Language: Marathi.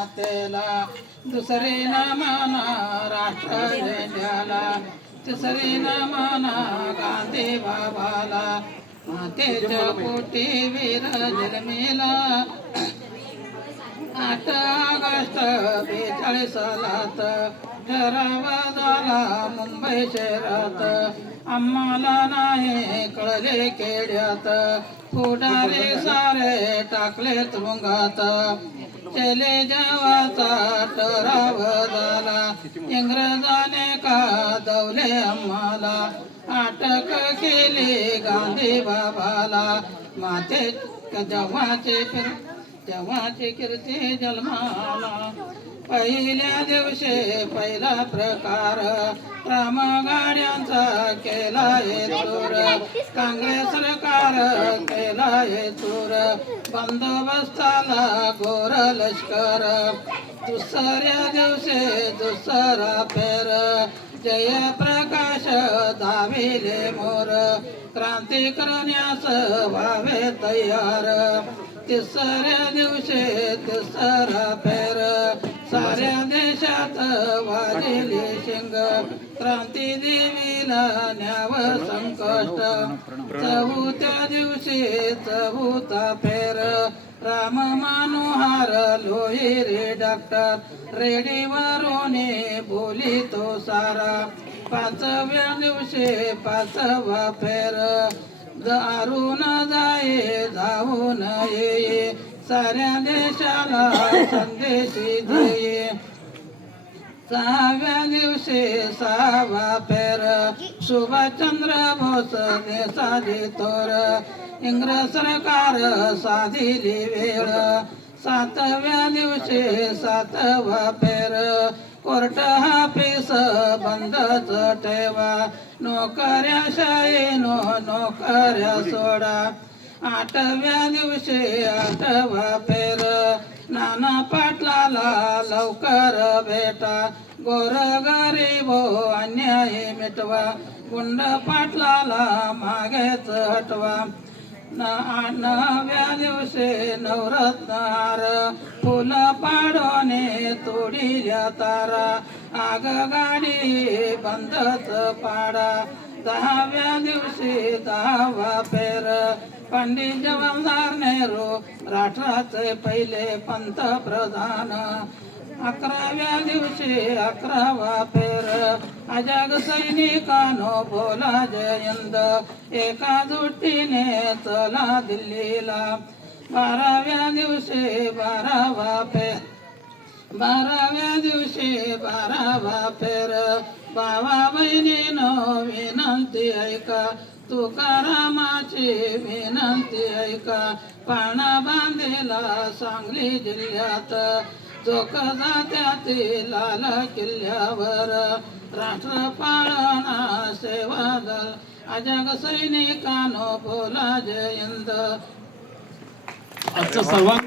मातेला दुसरी न म्हणा राष्ट्र झेंड्याला तिसरी न म्हणा गांधी बाबाला. मातेच्या पोटी वीर जन्मेला. आठ ऑगस्ट बेचाळीस सालात ठराव झाला मुंबई शहरात. आम्हाला नाही कळले खेड्यात पुढारे सारे टाकले तुरुंगात. चले जेवाचा ठराव झाला. इंग्रजाने का दवले आम्हाला? अटक केली गांधी बाबाला. माते जेव्हाचे फिर जेव्हाचे कीर्ती जन्माला. पहिल्या दिवशी पहिला प्रकार. रामगाड्यांचा केला हे चोर. काँग्रेस सरकार केला हे चोर. बंदोबस्ताला गोर लष्कर. दुसऱ्या दिवशी दुसरा फेर. जयप्रकाश धाविले मोर. क्रांती करण्यास व्हावे तयार. तिसऱ्या दिवशी तिसरा फेर. साऱ्या देशात वाजले शिंग. क्रांती देवीला न्याव संकष्ट. चौथ्या दिवशी चौथा फेर. राम मनोहर लोहिरे डॉक्टर. रेडीवरून बोली तो सारा. पाचव्या दिवशी पाचवा फेर. दारून जाये जाऊन ये. साऱ्या देशाला संदेशी सहाव्या दिवशी सहावा फेर. सुभाषचंद्र बोस साधी तोर इंग्रज सरकार साधिली वेळ. सातव्या दिवशी सातवा फेर. कोर्ट हाफिस बंदच ठेवा. नोकऱ्या शाईनो नोकऱ्या सोडा. आठव्या दिवशी आठवा फेर. नाना पाटलाला लवकर भेटा. गोर गरीब हो, अन्याय मिटवा. गुंड पाटलाला मागेच हटवा. नव्या दिवशी नवरत्न हार. फुल पाडोने तोडी तारा. आग गाडी बंदच पाडा. दहाव्या दिवशी दहावा फेर. पंडित जवाहरलाल नेहरू राष्ट्राचे पहिले पंतप्रधान. अकराव्या दिवशी अकरावा फेर. अजाग सैनिकानो बोला जयंत एका जुटीने चला दिल्लीला. बाराव्या दिवशी बारावा फेर. बाराव्या दिवशी बारावा फेर. बाबा बहिणीनो विनंती ऐका. तुकारामाची विनंती ऐका. पाणा बांधेला सांगली जिल्ह्यात. चोख जात्यातील लाल किल्ल्यावर. राष्ट्र पाळणा सेवा दल. अजग सैनिकानो बोला जयंत आजचा सर्वात